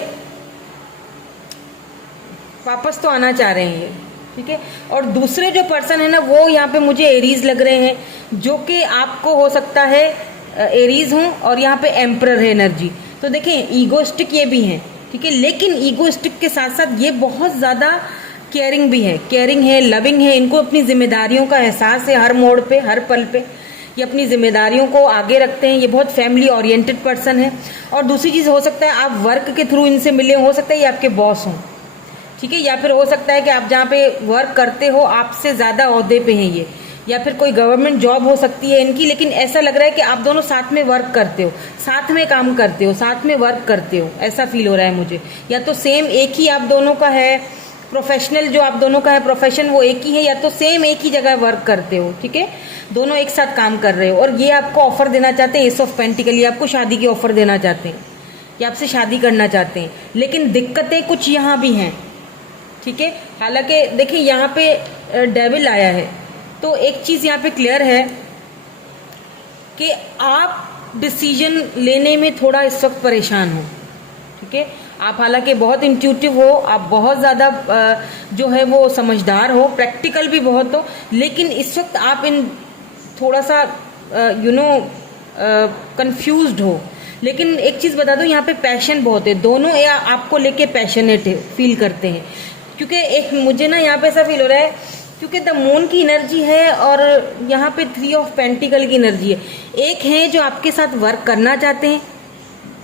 वापस तो आना चाह रहे हैं ये, ठीक है। और दूसरे जो पर्सन है ना, वो यहाँ पे मुझे एरीज लग रहे हैं, जो कि आपको हो सकता है एरीज हूँ, और यहाँ पे एम्परर है एनर्जी। तो देखें ईगोस्टिक ये भी हैं, ठीक है, लेकिन ईगोस्टिक के साथ साथ ये बहुत ज़्यादा केयरिंग भी है, केयरिंग है, लविंग है, इनको अपनी जिम्मेदारियों का एहसास है, हर मोड़ पे, हर पल पे ये अपनी जिम्मेदारियों को आगे रखते हैं, ये बहुत फैमिली ओरिएंटेड पर्सन है। और दूसरी चीज़ हो सकता है आप वर्क के थ्रू इनसे मिले, हो सकता है ये आपके बॉस हों, ठीक है, या फिर हो सकता है कि आप जहाँ पे वर्क करते हो आपसे ज़्यादा ओहदे पे हैं ये, या फिर कोई गवर्नमेंट जॉब हो सकती है इनकी, लेकिन ऐसा लग रहा है कि आप दोनों साथ में वर्क करते हो, साथ में काम करते हो, साथ में वर्क करते हो, ऐसा फील हो रहा है मुझे। या तो सेम एक ही आप दोनों का है प्रोफेशनल, जो आप दोनों का है प्रोफेशन वो एक ही है, या तो सेम एक ही जगह वर्क करते हो, ठीक है, दोनों एक साथ काम कर रहे हो, और ये आपको ऑफर देना चाहते हैं, एस ऑफ पेंटिकल, ये आपको शादी की ऑफर देना चाहते हैं, ये आपसे शादी करना चाहते हैं। लेकिन दिक्कतें कुछ यहाँ भी हैं, ठीक है। हालांकि देखिए यहाँ पे डेविल आया है, तो एक चीज़ यहाँ पे क्लियर है कि आप डिसीजन लेने में थोड़ा इस वक्त परेशान हो। ठीक है, आप हालांकि बहुत इंट्यूटिव हो, आप बहुत ज़्यादा जो है वो समझदार हो, प्रैक्टिकल भी बहुत हो, लेकिन इस वक्त आप इन थोड़ा सा कंफ्यूज्ड हो। लेकिन एक चीज़ बता दूं, यहाँ पे पैशन बहुत है, दोनों या आपको लेके पैशनेट है, फील करते हैं। क्योंकि एक मुझे ना यहाँ पे ऐसा फील हो रहा है, क्योंकि द मून की एनर्जी है और यहाँ पे 3 ऑफ पेंटिकल की एनर्जी है। एक है जो आपके साथ वर्क करना चाहते हैं,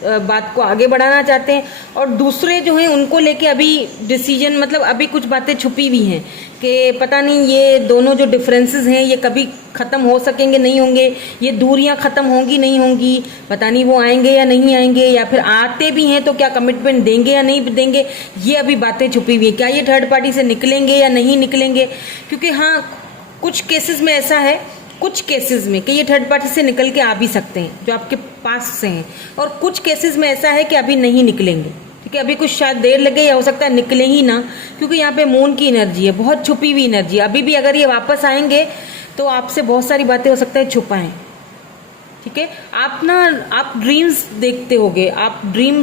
बात को आगे बढ़ाना चाहते हैं, और दूसरे जो हैं उनको लेके अभी डिसीजन, मतलब अभी कुछ बातें छुपी हुई हैं कि पता नहीं ये दोनों जो डिफरेंसेस हैं ये कभी ख़त्म हो सकेंगे नहीं होंगे, ये दूरियां ख़त्म होंगी नहीं होंगी, पता नहीं वो आएंगे या नहीं आएंगे, या फिर आते भी हैं तो क्या कमिटमेंट देंगे या नहीं देंगे, ये अभी बातें छुपी हुई है। क्या ये थर्ड पार्टी से निकलेंगे या नहीं निकलेंगे, क्योंकि हाँ कुछ केसेस में ऐसा है, कुछ केसेस में कि ये थर्ड पार्टी से निकल के आ भी सकते हैं जो आपके पास से हैं, और कुछ केसेस में ऐसा है कि अभी नहीं निकलेंगे। ठीक है, अभी कुछ शायद देर लगे या हो सकता है निकले ही ना, क्योंकि यहाँ पे मून की एनर्जी है, बहुत छुपी हुई एनर्जी है। अभी भी अगर ये वापस आएंगे तो आपसे बहुत सारी बातें हो सकता है छुपाएं। ठीक है, आप ड्रीम्स देखते होगे, आप ड्रीम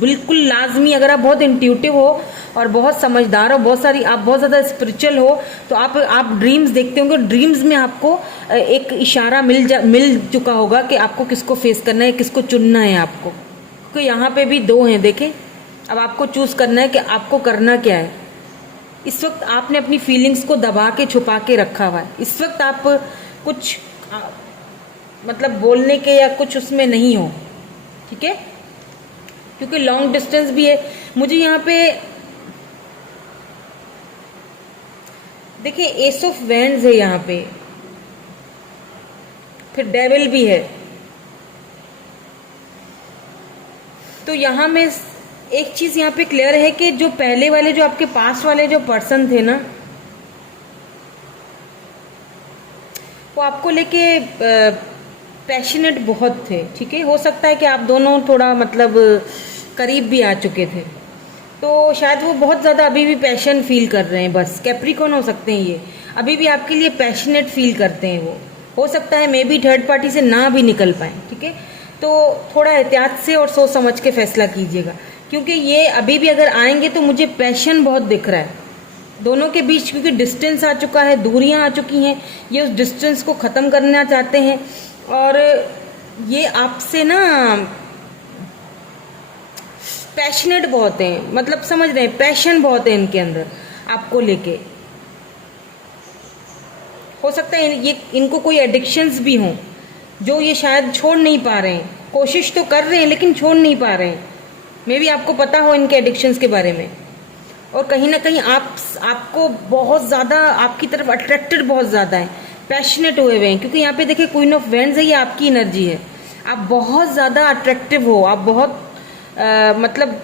बिल्कुल लाजमी, अगर आप बहुत इंट्यूटिव हो और बहुत समझदार हो, आप बहुत ज़्यादा स्पिरिचुअल हो, तो आप ड्रीम्स देखते होंगे। ड्रीम्स में आपको एक इशारा मिल चुका होगा कि आपको किसको फेस करना है, किसको चुनना है आपको, क्योंकि यहाँ पे भी 2 हैं। देखें, अब आपको चूज करना है कि आपको करना क्या है। इस वक्त आपने अपनी फीलिंग्स को दबा के छुपा के रखा हुआ है। इस वक्त आप कुछ मतलब बोलने के या कुछ उसमें नहीं हो। ठीक है, क्योंकि लॉन्ग डिस्टेंस भी है। मुझे यहाँ पे देखिए एस ऑफ वैंड्स है यहाँ पे, फिर डेविल भी है। तो यहाँ में एक चीज यहाँ पे क्लियर है कि जो पहले वाले, जो आपके पास्ट वाले जो पर्सन थे ना, वो आपको लेके पैशनेट बहुत थे। ठीक है, हो सकता है कि आप दोनों थोड़ा मतलब करीब भी आ चुके थे, तो शायद वो बहुत ज़्यादा अभी भी पैशन फील कर रहे हैं। बस कैप्रिकॉर्न हो सकते हैं ये, अभी भी आपके लिए पैशनेट फील करते हैं वो। हो सकता है मे बी थर्ड पार्टी से ना भी निकल पाए। ठीक है, तो थोड़ा एहतियात से और सोच समझ के फैसला कीजिएगा, क्योंकि ये अभी भी अगर आएंगे तो मुझे पैशन बहुत दिख रहा है दोनों के बीच, क्योंकि डिस्टेंस आ चुका है, दूरियां आ चुकी हैं, ये उस डिस्टेंस को ख़त्म करना चाहते हैं। और ये आपसे ना पैशनेट बहुत हैं, मतलब समझ रहे हैं, पैशन बहुत है इनके अंदर आपको लेके। हो सकता है ये इनको कोई एडिक्शंस भी हों जो ये शायद छोड़ नहीं पा रहे हैं, कोशिश तो कर रहे हैं लेकिन छोड़ नहीं पा रहे हैं। मे भी आपको पता हो इनके एडिक्शंस के बारे में, और कहीं ना कहीं आपको बहुत ज़्यादा आपकी तरफ अट्रैक्टेड बहुत ज़्यादा है, पैशनेट हुए हुए हैं। क्योंकि यहाँ पे देखिए क्वीन ऑफ वेंड्स है, ये आपकी एनर्जी है। आप बहुत ज़्यादा अट्रैक्टिव हो, आप बहुत मतलब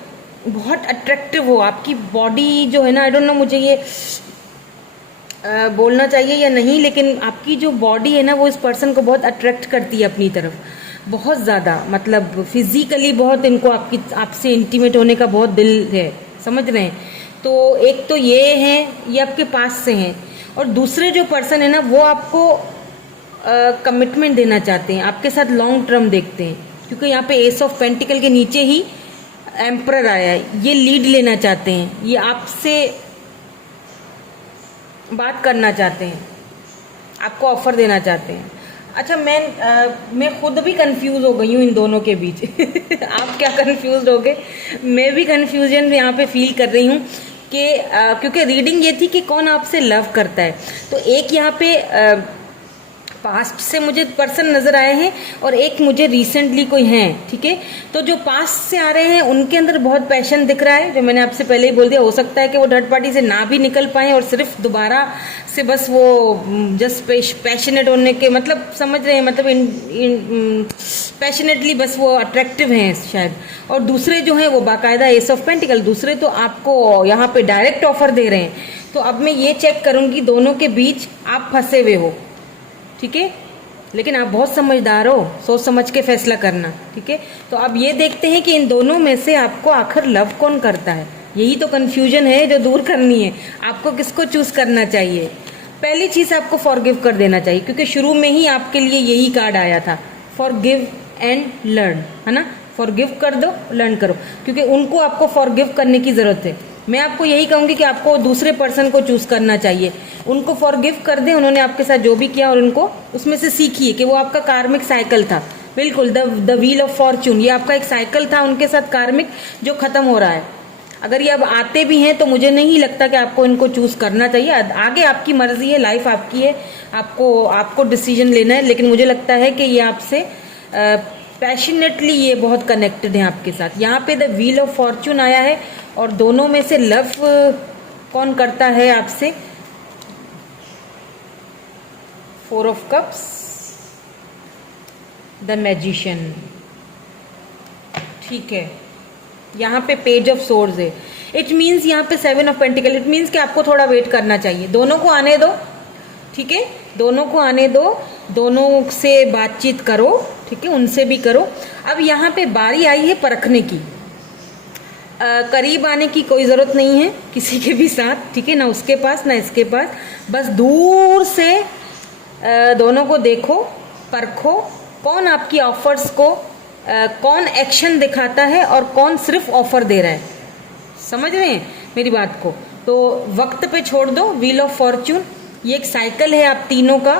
बहुत अट्रैक्टिव हो। आपकी बॉडी जो है ना, आई डोंट नो मुझे ये बोलना चाहिए या नहीं, लेकिन आपकी जो बॉडी है ना वो इस पर्सन को बहुत अट्रैक्ट करती है अपनी तरफ, बहुत ज़्यादा, मतलब फिजिकली बहुत इनको आपसे इंटीमेट होने का बहुत दिल है, समझ रहे हैं। तो एक तो ये हैं, ये आपके पास से हैं, और दूसरे जो पर्सन है ना वो आपको कमिटमेंट देना चाहते हैं, आपके साथ लॉन्ग टर्म देखते हैं। क्योंकि यहाँ पे एस ऑफ पेंटिकल के नीचे ही एम्परर आया है, ये लीड लेना चाहते हैं, ये आपसे बात करना चाहते हैं, आपको ऑफर देना चाहते हैं। अच्छा, मैं खुद भी कंफ्यूज हो गई हूँ इन दोनों के बीच आप क्या कंफ्यूज हो गए, मैं भी कंफ्यूजन यहाँ पे फील कर रही हूँ कि क्योंकि रीडिंग ये थी कि कौन आपसे लव करता है। तो एक यहाँ पे पास्ट से मुझे पर्सन नजर आए हैं और एक मुझे रिसेंटली कोई हैं। ठीक है, तो जो पास्ट से आ रहे हैं उनके अंदर बहुत पैशन दिख रहा है, जो मैंने आपसे पहले ही बोल दिया। हो सकता है कि वो थर्ड पार्टी से ना भी निकल पाए और सिर्फ दोबारा से बस वो जस्ट पैशनेट होने के, मतलब समझ रहे हैं, मतलब पैशनेटली बस वो अट्रैक्टिव हैं शायद। और दूसरे जो हैं वो बाकायदा एस ऑफ पेंटिकल, दूसरे तो आपको यहाँ पे डायरेक्ट ऑफर दे रहे हैं। तो अब मैं ये चेक करूंगी दोनों के बीच आप फंसे हुए हो। ठीक है, लेकिन आप बहुत समझदार हो, सोच समझ के फैसला करना। ठीक है, तो अब ये देखते हैं कि इन दोनों में से आपको आखिर लव कौन करता है। यही तो कंफ्यूजन है जो दूर करनी है, आपको किसको चूज करना चाहिए। पहली चीज आपको फॉरगिव कर देना चाहिए, क्योंकि शुरू में ही आपके लिए यही कार्ड आया था, फॉरगिव एंड लर्न, है ना। फॉरगिव कर दो, लर्न करो, क्योंकि उनको आपको फॉरगिव करने की ज़रूरत है। मैं आपको यही कहूँगी कि आपको दूसरे पर्सन को चूज़ करना चाहिए। उनको फॉरगिव कर दें, उन्होंने आपके साथ जो भी किया, और उनको उसमें से सीखिए कि वो आपका कार्मिक साइकिल था। बिल्कुल, द व्हील ऑफ फॉर्च्यून, ये आपका एक साइकिल था उनके साथ कार्मिक, जो खत्म हो रहा है। अगर ये अब आते भी हैं तो मुझे नहीं लगता कि आपको इनको चूज करना चाहिए। आगे आपकी मर्जी है, लाइफ आपकी है, आपको डिसीजन लेना है, लेकिन मुझे लगता है कि ये आपसे पैशनेटली ये बहुत कनेक्टेड है आपके साथ। यहाँ पे द व्हील ऑफ फॉर्च्यून आया है, और दोनों में से लव कौन करता है आपसे? 4 ऑफ कप्स, द मैजिशियन, ठीक है। यहाँ पे पेज ऑफ सोर्ड्स है। इट मीन्स यहाँ पे 7 ऑफ पेंटिकल, इट मीन्स कि आपको थोड़ा वेट करना चाहिए। दोनों को आने दो, ठीक है, दोनों को आने दो, दोनों से बातचीत करो, ठीक है, उनसे भी करो। अब यहाँ पे बारी आई है परखने की। करीब आने की कोई ज़रूरत नहीं है किसी के भी साथ, ठीक है, ना उसके पास ना इसके पास। बस दूर से दोनों को देखो, परखो, कौन आपकी ऑफर्स को कौन एक्शन दिखाता है और कौन सिर्फ ऑफर दे रहा है। समझ रहे हैं मेरी बात को? तो वक्त पे छोड़ दो व्हील ऑफ फॉर्च्यून। ये एक साइकिल है आप तीनों का,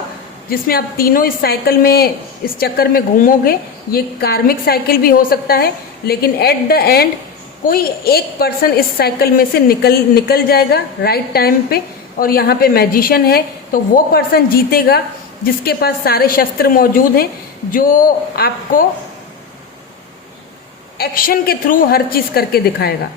जिसमें आप तीनों इस साइकिल में, इस चक्कर में घूमोगे। ये कार्मिक साइकिल भी हो सकता है, लेकिन एट द एंड कोई एक पर्सन इस साइकिल में से निकल जाएगा राइट टाइम पे। और यहाँ पे मैजिशियन है, तो वो पर्सन जीतेगा जिसके पास सारे शस्त्र मौजूद हैं, जो आपको एक्शन के थ्रू हर चीज करके दिखाएगा।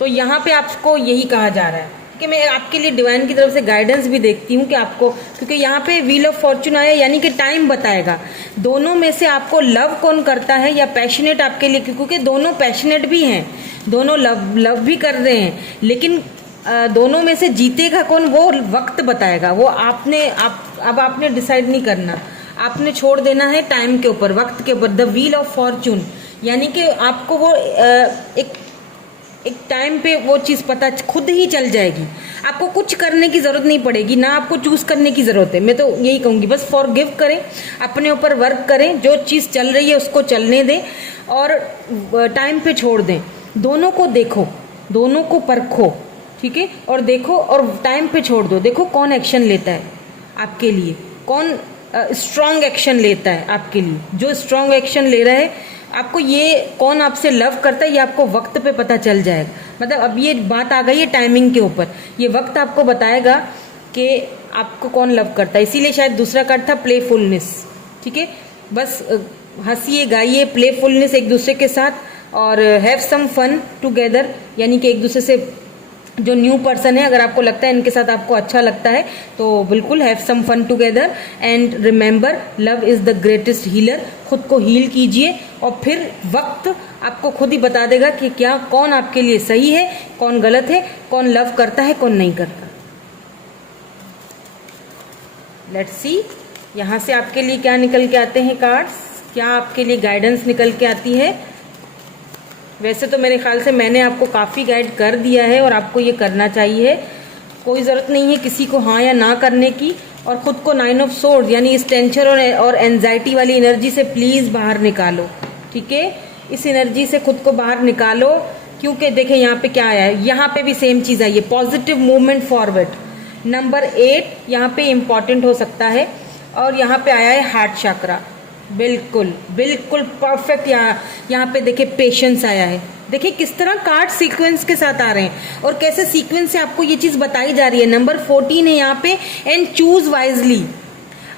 तो यहाँ पे आपको यही कहा जा रहा है कि मैं आपके लिए डिवाइन की तरफ से गाइडेंस भी देखती हूँ कि आपको, क्योंकि यहाँ पे व्हील ऑफ फॉर्च्यून आया, यानी कि टाइम बताएगा दोनों में से आपको लव कौन करता है या पैशनेट आपके लिए, क्योंकि दोनों पैशनेट भी हैं, दोनों लव भी कर रहे हैं, लेकिन दोनों में से जीतेगा कौन वो वक्त बताएगा। वो अब आपने डिसाइड नहीं करना, आपने छोड़ देना है टाइम के ऊपर, वक्त के ऊपर। द व्हील ऑफ फॉर्च्यून यानी कि आपको वो एक टाइम पे वो चीज़ पता खुद ही चल जाएगी, आपको कुछ करने की ज़रूरत नहीं पड़ेगी, ना आपको चूज़ करने की ज़रूरत है। मैं तो यही कहूँगी, बस फॉरगिव करें, अपने ऊपर वर्क करें, जो चीज़ चल रही है उसको चलने दें और टाइम पे छोड़ दें। दोनों को देखो, दोनों को परखो, ठीक है, और देखो और टाइम पे छोड़ दो। देखो कौन एक्शन लेता है आपके लिए, कौन स्ट्रॉन्ग एक्शन लेता है आपके लिए। जो स्ट्रॉन्ग एक्शन ले रहा है, आपको ये कौन आपसे लव करता है ये आपको वक्त पे पता चल जाएगा। मतलब अब ये बात आ गई है टाइमिंग के ऊपर, ये वक्त आपको बताएगा कि आपको कौन लव करता है। इसीलिए शायद दूसरा कार्ड था प्लेफुलनेस, ठीक है। बस हंसिए गाइए, प्लेफुलनेस एक दूसरे के साथ, और हैव सम फन टुगेदर, यानी कि एक दूसरे से जो न्यू पर्सन है, अगर आपको लगता है इनके साथ आपको अच्छा लगता है तो बिल्कुल have some fun together. And remember love is the greatest healer. खुद को हील कीजिए और फिर वक्त आपको खुद ही बता देगा कि क्या कौन आपके लिए सही है, कौन गलत है, कौन लव करता है, कौन नहीं करता। लेट्स सी यहाँ से आपके लिए क्या निकल के आते हैं कार्ड्स, क्या आपके लिए गाइडेंस निकल के आती है। वैसे तो मेरे ख्याल से मैंने आपको काफ़ी गाइड कर दिया है और आपको ये करना चाहिए। कोई ज़रूरत नहीं है किसी को हाँ या ना करने की, और ख़ुद को 9 ऑफ सोर्ड्स यानी इस टेंशन और एंजाइटी वाली एनर्जी से प्लीज़ बाहर निकालो, ठीक है। इस एनर्जी से खुद को बाहर निकालो, क्योंकि देखें यहाँ पे क्या आया है, यहाँ पे भी सेम चीज़ आई है, पॉजिटिव मूवमेंट फॉरवर्ड। नंबर 8 यहाँ पे इम्पॉर्टेंट हो सकता है, और यहाँ पे आया है हार्ट चक्रा। बिल्कुल बिल्कुल परफेक्ट। यहाँ पे देखिए पेशेंस आया है। देखिए किस तरह कार्ड सीक्वेंस के साथ आ रहे हैं और कैसे सीक्वेंस से आपको ये चीज़ बताई जा रही है। नंबर 14 है यहाँ पे, एंड चूज वाइजली।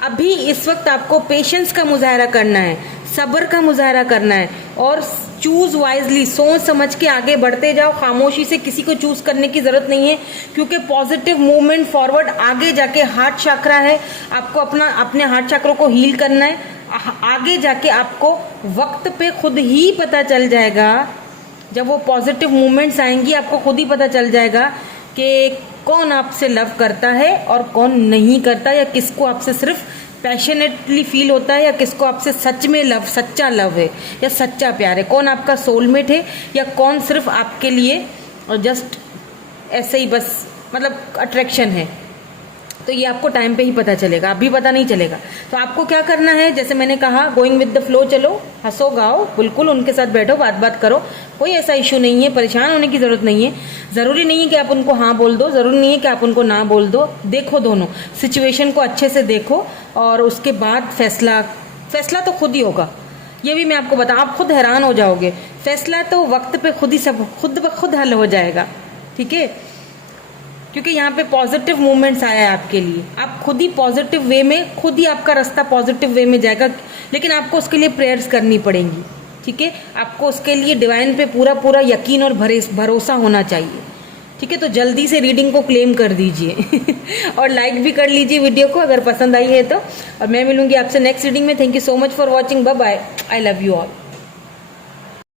अभी इस वक्त आपको पेशेंस का मुजाहरा करना है, सब्र का मुजाहरा करना है, और चूज वाइजली, सोच समझ के आगे बढ़ते जाओ। खामोशी से किसी को चूज करने की जरूरत नहीं है, क्योंकि पॉजिटिव मूवमेंट फॉरवर्ड आगे जाके हार्ट चक्रा है, आपको अपने हार्ट चक्रों को हील करना है। आगे जाके आपको वक्त पे खुद ही पता चल जाएगा, जब वो पॉजिटिव मूवमेंट्स आएंगी आपको खुद ही पता चल जाएगा कि कौन आपसे लव करता है और कौन नहीं करता, या किसको आपसे सिर्फ पैशनेटली फील होता है, या किसको आपसे सच में लव, सच्चा लव है या सच्चा प्यार है, कौन आपका सोलमेट है या कौन सिर्फ आपके लिए और जस्ट ऐसे ही बस मतलब अट्रैक्शन है। तो ये आपको टाइम पे ही पता चलेगा, अभी पता नहीं चलेगा। तो आपको क्या करना है, जैसे मैंने कहा, गोइंग विद द फ्लो चलो, हंसो गाओ, बिल्कुल उनके साथ बैठो, बात करो, कोई ऐसा इशू नहीं है, परेशान होने की जरूरत नहीं है। जरूरी नहीं है कि आप उनको हाँ बोल दो, जरूरी नहीं है कि आप उनको ना बोल दो। देखो दोनों सिचुएशन को अच्छे से देखो और उसके बाद फैसला तो खुद ही होगा। ये भी मैं आपको बताऊं, आप खुद हैरान हो जाओगे। फैसला तो वक्त पे खुद ही सब खुद ब खुद हल हो जाएगा, ठीक है। क्योंकि यहाँ पे पॉजिटिव मूवमेंट्स आया है आपके लिए, आप खुद ही पॉजिटिव वे में, खुद ही आपका रास्ता पॉजिटिव वे में जाएगा। लेकिन आपको उसके लिए प्रेयर्स करनी पड़ेंगी, ठीक है। आपको उसके लिए डिवाइन पे पूरा यकीन और भरोसा होना चाहिए, ठीक है। तो जल्दी से रीडिंग को क्लेम कर दीजिए और लाइक भी कर लीजिए वीडियो को अगर पसंद आई है तो। और मैं मिलूंगी आपसे नेक्स्ट रीडिंग में। Thank you so much for watching, bye bye, I love you all.